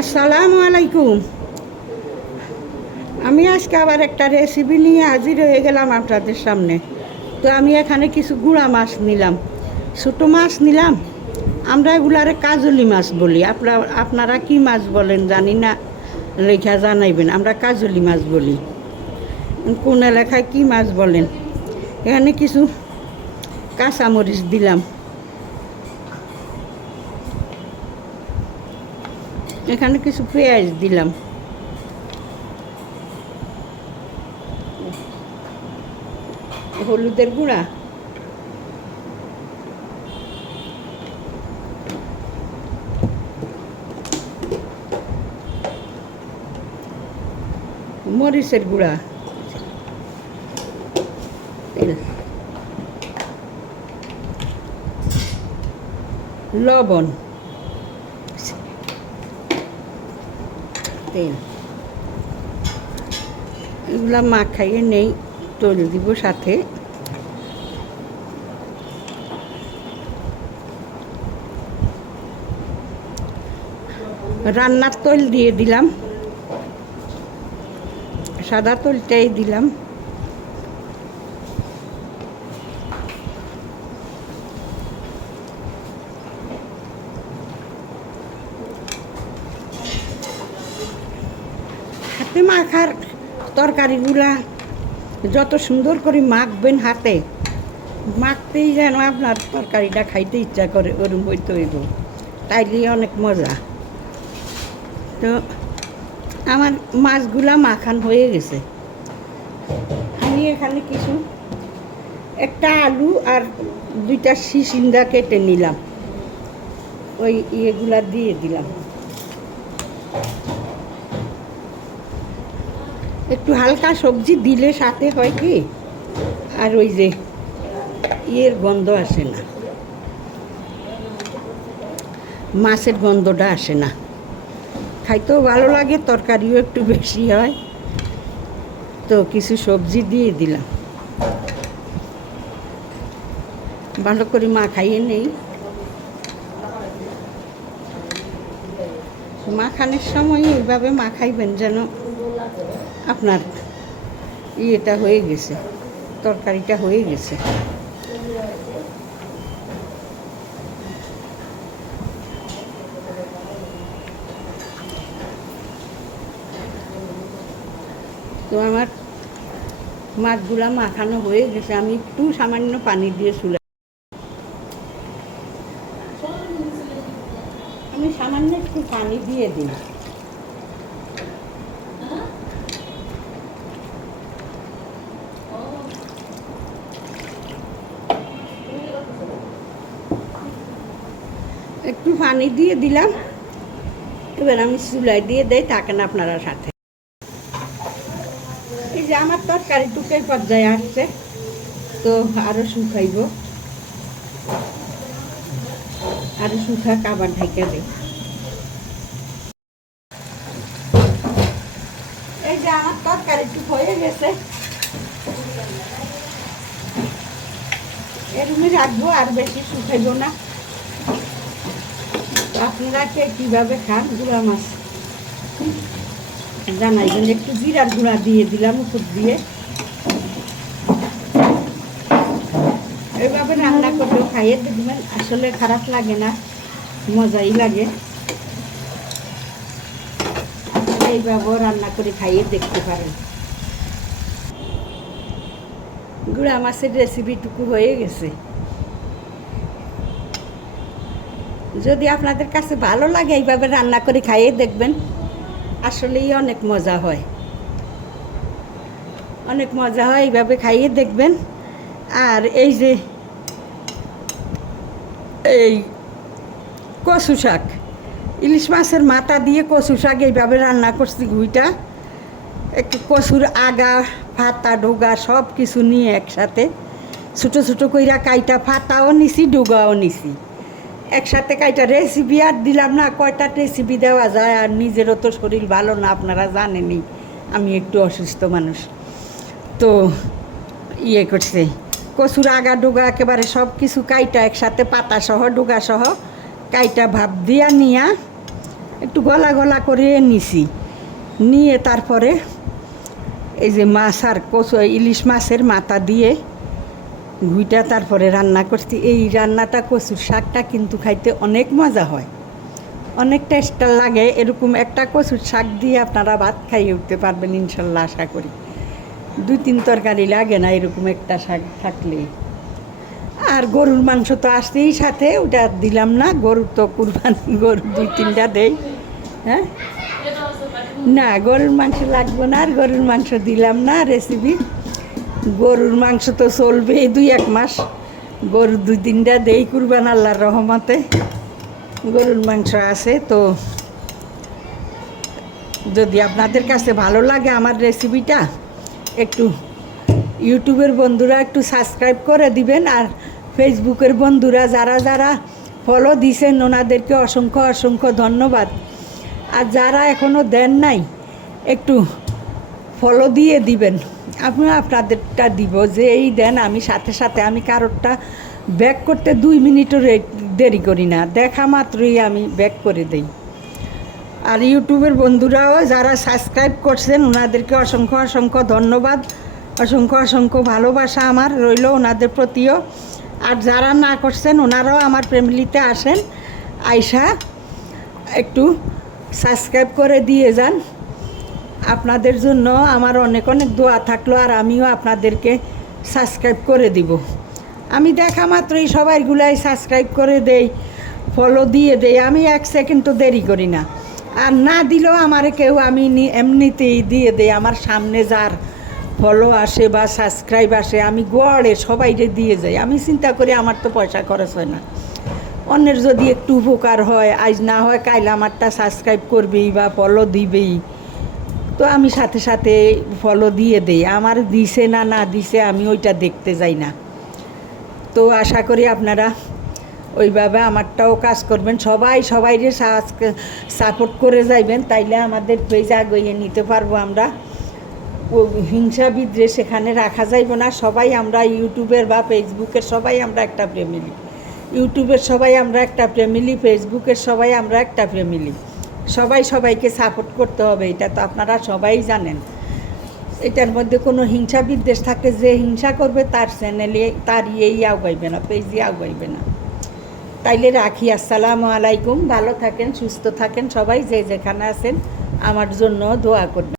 আসসালামু আলাইকুম। আমি আজকে আবার একটা রেসিপি নিয়ে হাজির হয়ে গেলাম আপনাদের সামনে। তো আমি এখানে কিছু গুঁড়া মাছ নিলাম, ছোটো মাছ নিলাম। আমরা এগুলারে কাজলি মাছ বলি, আপনারা কি মাছ বলেন জানি না, লেখা জানাইবেন। আমরা কাজলি মাছ বলি, কোন এলাকায় কি মাছ বলেন। এখানে কিছু কাঁচামরিচ দিলাম, এখানে কিছু পেঁয়াজ দিলাম, হলুদের গুঁড়া, মরিচের গুঁড়া, তেল, লবণ, তেল, এগুলা মাখাইয়ে নেই, তৈল দিব সাথে। রান্নার তৈল দিয়ে দিলাম, সাদা তৈলটাই দিলাম। হাতে মাখার তরকারিগুলা যত সুন্দর করে মাখবেন, হাতে মাখতেই যেন আপনার তরকারিটা খাইতে ইচ্ছা করে, ওরম হইতে হইব, তাইলে অনেক মজা। তো আমার মাছগুলা মাখান হয়ে গেছে। আমি এখানে কিছু একটা আলু আর দুইটা শিশিন্দা কেটে নিলাম, ওই ইয়েগুলা দিয়ে দিলাম। একটু হালকা সবজি দিলে সাথে হয় কি, আর ওই যে ইয়ের গন্ধ আসে না, মাছের গন্ধটা আসে না, খাইতেও ভালো লাগে, তরকারিও একটু বেশি হয়। তো কিছু সবজি দিয়ে দিলাম, ভালো করে মাখাইয়ে নেই। মাখানোর সময় এইভাবে মাখাইবেন যেন আপনার ইয়েটা হয়ে গেছে, তরকারিটা হয়ে গেছে। তো আমার মাছগুলা মাখানো হয়ে গেছে, আমি একটু সামান্য পানি দিয়ে চুলা, আমি সামান্য একটু পানি দিয়ে দিই। একটু পানি দিয়ে দিলাম, এবার আমি চুলায় দিয়ে দেই, থাকেন আপনারা সাথে। এই যে আমার তরকারি টুকের পর্যায়ে আসছে, তো আরও শুকাইব, আরও শুকা কাবার ঢেকে দেয়। এই যে আমার তরকারি টুক হয়ে গেছে, এরমই রাখবো, আর বেশি শুকাইব না। আপনারা কে কীভাবে খান গুঁড়া মাছ জানাইবেন। একটু জিরার গুঁড়া দিয়ে দিলাম উপর দিয়ে, এইভাবে রান্না করলেও খাইয়ে দেখবেন, আসলে খারাপ লাগে না, মজাই লাগে। এইভাবেও রান্না করে খাইয়ে দেখতে পারেন। গুঁড়া মাছের রেসিপিটুকু হয়ে গেছে। যদি আপনাদের কাছে ভালো লাগে এইভাবে রান্না করে খাইয়ে দেখবেন, আসলেই অনেক মজা হয়, অনেক মজা হয়, এইভাবে খাইয়ে দেখবেন। আর এই যে এই কচু শাক, ইলিশ মাছের মাথা দিয়ে কচু শাক এইভাবে রান্না করছি। গুইটা একটু কচুর আগা, ফাতা, ডোগা সব কিছু নিয়ে একসাথে ছোটো ছোটো কইরা কাইটা, ফাতাও নিছি, ডোগাও নিছি, একসাথে কাইটা। রেসিপি আর দিলাম না, কয়টা রেসিপি দেওয়া যায়, আর নিজেরও তো শরীর ভালো না, আপনারা জানেনই আমি একটু অসুস্থ মানুষ। তো ইয়ে করছে, কচুর আগা ডোগা একেবারে সব কিছু কাইটা একসাথে, পাতা সহ ডোগা সহ কাইটা ভাপ দিয়া নিয়া একটু গলা গলা করে নিছি, নিয়ে তারপরে এই যে মাছ আর ইলিশ মাছের মাথা দিয়ে ঘুইটা তারপরে রান্না করছি। এই রান্নাটা কচুর শাকটা কিন্তু খাইতে অনেক মজা হয়, অনেক টেস্ট লাগে। এরকম একটা কচুর শাক দিয়ে আপনারা ভাত খাইয়ে উঠতে পারবেন ইনশাল্লাহ, আশা করি। 2-3 তরকারি লাগে না এরকম একটা শাক থাকলে। আর গরুর মাংস তো আসতেই সাথে, ওটা দিলাম না। গরুর তো কুরবানি, গরু 2-3টা দেই। হ্যাঁ, না গরুর মাংস লাগবে না, আর গরুর মাংস দিলাম না রেসিপি। গরুর মাংস তো চলবে 2-1 মাস। গরুর 2-3টা দেই কুরবান আল্লাহর রহমতে। গরুর মাংস আছে তো। যদি আপনাদের কাছে ভালো লাগে আমার রেসিপিটা, একটু ইউটিউবের বন্ধুরা একটু সাবস্ক্রাইব করে দিবেন। আর ফেসবুকের বন্ধুরা যারা যারা ফলো দিয়েছেন ওনাদেরকে অসংখ্য অসংখ্য ধন্যবাদ। আর যারা এখনও দেন নাই একটু ফলো দিয়ে দিবেন। আপনাদেরটা দিব যে এই দেন, আমি সাথে সাথে আমি কারোরটা ব্যাক করতে 2 মিনিটও দেরি করি না, দেখা মাত্রই আমি ব্যাক করে দেই। আর ইউটিউবের বন্ধুরাও যারা সাবস্ক্রাইব করছেন ওনাদেরকে অসংখ্য অসংখ্য ধন্যবাদ, অসংখ্য অসংখ্য ভালোবাসা আমার রইল ওনাদের প্রতিও। আর যারা না করছেন ওনারাও আমার ফ্যামিলিতে আসেন, আইসা একটু সাবস্ক্রাইব করে দিয়ে যান। আপনাদের জন্য আমার অনেক অনেক দোয়া থাকলো, আর আমিও আপনাদেরকে সাবস্ক্রাইব করে দিব। আমি দেখা মাত্রই সবাইগুলাই সাবস্ক্রাইব করে দেই, ফলো দিয়ে দেই। আমি 1 সেকেন্ড তো দেরি করি না। আর না দিলেও আমারে কেউ আমি এমনিতেই দিয়ে দেই। আমার সামনে যার ফলো আসে বা সাবস্ক্রাইব আসে আমি গড়ে সবাইকে দিয়ে যাই। আমি চিন্তা করি আমার তো পয়সা খরচ হয় না, অন্যের যদি একটু উপকার হয়, আজ না হয় কাইল আমারটা সাবস্ক্রাইব করবেই বা ফলো দিবেই, তো আমি সাথে সাথে ফলো দিয়ে দেই। আমার দিছে না না দিছে আমি ওইটা দেখতে যাই না। তো আশা করি আপনারা ওইভাবে আমারটাও কাজ করবেন, সবাই সবাইকে সাপোর্ট করে যাইবেন, তাইলে আমাদের পেজ আগিয়ে নিতে পারবো আমরা। ও হিংসা বিদ্বেষ সেখানে রাখা যাইব না। সবাই আমরা ইউটিউবের বা ফেসবুকের সবাই আমরা একটা ফ্যামিলি। ইউটিউবের সবাই আমরা একটা ফ্যামিলি, ফেসবুকের সবাই আমরা একটা ফ্যামিলি। সবাই সবাইকে সাপোর্ট করতে হবে, এটা তো আপনারা সবাই জানেন। এটার মধ্যে কোনো হিংসা বিদ্বেষ থাকে, যে হিংসা করবে তার চ্যানেলে তার ইয়েই আগাইবে না, পেজই আগাইবে না। তাইলে রাখি, আসসালামু আলাইকুম। ভালো থাকেন, সুস্থ থাকেন সবাই, যে যেখানে আছেন আমার জন্য দোয়া করবেন।